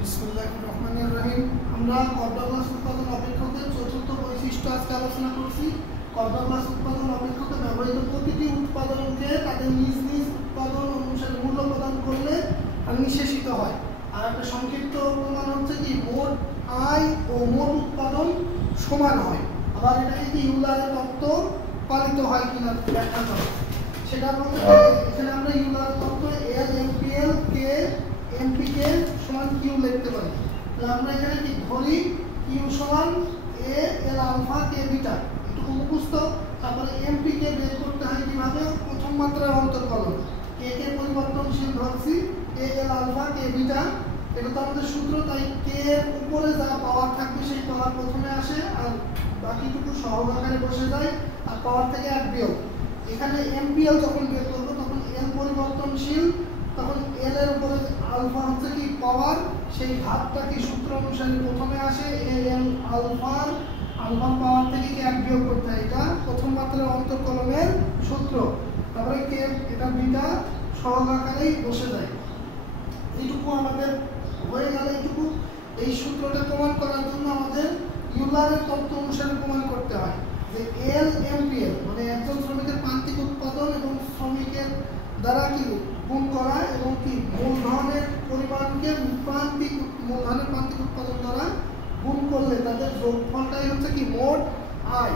বিসমিল্লাহির রহমানির রহিম। আমরা কর্ডোগ্লাস উৎপাদন অপেক্ষকের চতুর্থ বৈশিষ্ট্য আজকে আলোচনা করছি। কর্ডোগ্লাস উৎপাদন অপেক্ষকে ব্যবহৃত প্রতিটি উৎপাদনকে তাদের নিজ নিজ উৎপাদন অনুসারে মূল্য প্রদান করলে নিঃশেষিত হয়। আর একটা সংক্ষিপ্ত প্রমাণ হচ্ছে কি মোট আয় ও মোট উৎপাদন সমান হয়। আবার এটাকে কি ইউলারের তত্ত্ব পালিত হয় কিনা ব্যাখ্যা করা, সেটা বলতে এখানে আমরা ইউলারের তত্ত্ব এল এমপিএল কে এমপিকে সমান কিউ লিখতে পারি। তাহলে আমরা এখানে কি ধরি কিউ সমান এ এল আলফা কে বিটা, এটুকু মুখস্থ। তারপরে এমপিকে বের করতে হয় কিভাবে, প্রথম মাত্রার অন্তর্কলন, কে কে পরিবর্তনশীল ধরছি এ এল আলফা কে বিটা, এটা তো আমাদের সূত্র। তাই কে এর উপরে যা পাওয়ার থাকবে সেই পাওয়ার প্রথমে আসে আর বাকিটুকু সহগ আকারে বসে যায় আর পাওয়ার থেকে এক বিয়োগ। এখানে এমপিএল যখন বের করবো তখন এল পরিবর্তনশীল, তখন এল এর উপরে আলফা হচ্ছে কি পাওয়ার, সেই ঘাতটা কি সূত্র অনুসারে প্রথমে আসে এ এল আলফার পাওয়ার থেকে কি এক বিয়োগ করতে হয়, এটা প্রথম মাত্রার অন্তর্কলনের সূত্র। তারপরে কে এটা বিটা সহগ আকারেই বসে যায়। এইটুকু আমাদের হয়ে গেল। এইটুকু এই সূত্রটা প্রমাণ করার জন্য আমাদের ইউলারের তত্ত্ব অনুসারে প্রমাণ করতে হয় যে এল এমপিএল মানে একজন শ্রমিকের প্রান্তিক উৎপাদন এবং শ্রমিকের দ্বারা কি গুণ করা এবং কি মূলধনের পরিমাণকে মূলধনের প্রান্তিক উৎপাদন দ্বারা গুণ করলে তাদের যোগফলটাই হচ্ছে কি মোট আয়,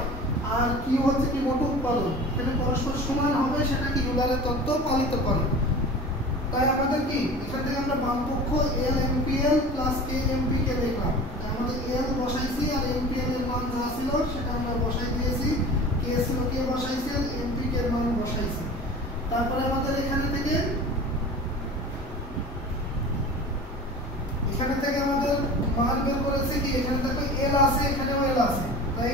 আর কিউ হচ্ছে কি মোট উৎপাদন। এখানে পরস্পর সমান হবে, সেটা কি ইউলারের তত্ত্ব পালিত করে। তাই আমাদের কি এখান থেকে আমরা বামপক্ষ এল এমপিএল প্লাস কে এমপিকে লিখলাম। আমাদের এল বসাইছি আর এমপিএল এর মান যা ছিল সেটা আমরা বসাই দিয়েছি, কে ছিল কে বসাইছি আর এমপিকে এর মান বসাইছি। তারপরে আমাদের এখানে থেকে আমাদের মান বের করেছে কি, এখানে দেখো এল আছে এখানেও এল আছে, তাই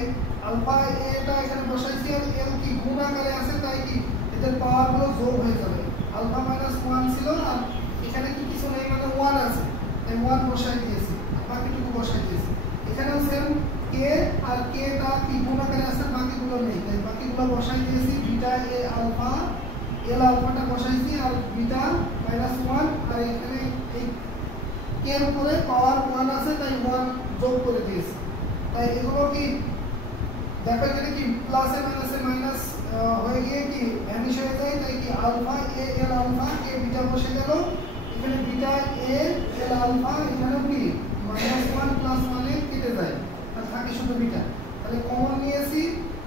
আলফা এটা এখানে বসাইছি আর এল কি গুণ আকারে আছে, তাই কি এদের পাওয়ার গুলো যোগ হয়ে যাবে। আলফা মাইনাস 1 ছিল আর এখানে কি কিছু নেই মানে 1 আছে, তাই 1 বসাই দিয়েছি, বাকিটুকু বসাই দিয়েছি। এখানেও সেম কে আর কে টা কি গুণ আকারে আছে, বাকিগুলো নেই, তাই বাকিগুলো বসাই দিয়েছি। বিটা এ আলফা এল আলফাটা বসাইছি আর বিটা মাইনাস 1 আর এখানে এই কে এর উপরে পাওয়ার 1 আছে তাই 1 যোগ করে দিয়েছি। তাই এগুলো কি দেখো এখানে কি প্লাসে মাইনাসে মাইনাস হয়ে গিয়ে কি ভ্যানিশ হয়ে যায়, তাই কি আলফা এ এল আলফা কে বিটা বসে গেল। এখানে বিটা এ এল আলফা এখানেও কি মাইনাস 1 প্লাস 1 কেটে যায় আর থাকে শুধু বিটা। তাহলে কমন নিয়েছি,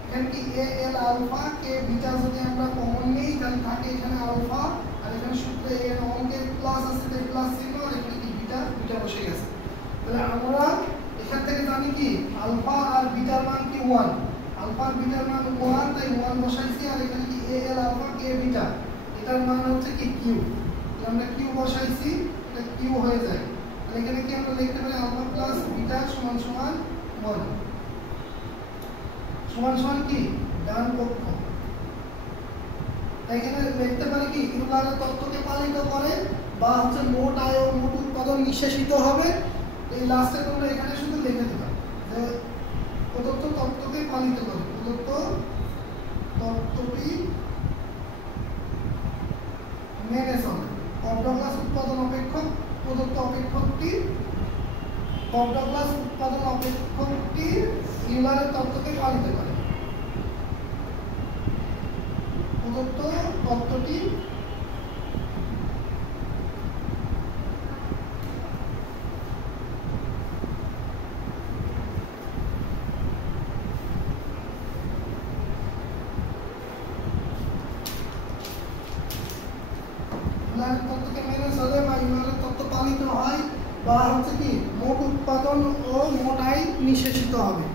এখানে কি এ এল আলফা কে বিটা যদি আমরা কমন নিই তাহলে থাকে এখানে আলফা আর এখানে সূত্রে এর অঙ্কের প্লাস আছে তাই প্লাস চিহ্ন আর এখানে কি বিটা বসে গেছে। তাহলে আমরা এখান থেকে জানি কি আলফা আর বিটার মান কি 1, আলফা আর বিটার মান 1 তাই 1 বসাইছি আর এখানে কি এ এল আলফা কে বিটা এটার মান হচ্ছে কি কিউ, তাহলে আমরা কিউ বসাইছি, এটা কিউ হয়ে যায়। তাহলে এখানে কি আমরা লিখতে পারি আলফা প্লাস বিটা সমান সমান 1 সমান সমান কি ডান পক্ষ। তাই এখানে লিখতে পারি কি ইউলারের তত্ত্বকে পালিত করে বা হচ্ছে মোট আয় ও মোট উৎপাদন নিঃশেষিত হবে। এই লাস্টে তোমরা এখানে শুধু লিখে দিবা যে প্রদত্ত তত্ত্বকে পালিত করে, প্রদত্ত তত্ত্বটি মেনে চলে। কর্ডোগ্লাস উৎপাদন অপেক্ষক প্রদত্ত কর্ডোগ্লাস উৎপাদন অপেক্ষকটি ইউলারের তত্ত্বকে পালিত করে। প্রদত্ত তত্ত্বটি তত্ত্বকে মেনে চলে বা ইউলারের তত্ত্ব পালিত হয় বা হচ্ছে কি মোট উৎপাদন ও মোট আয় নিঃশেষিত হবে।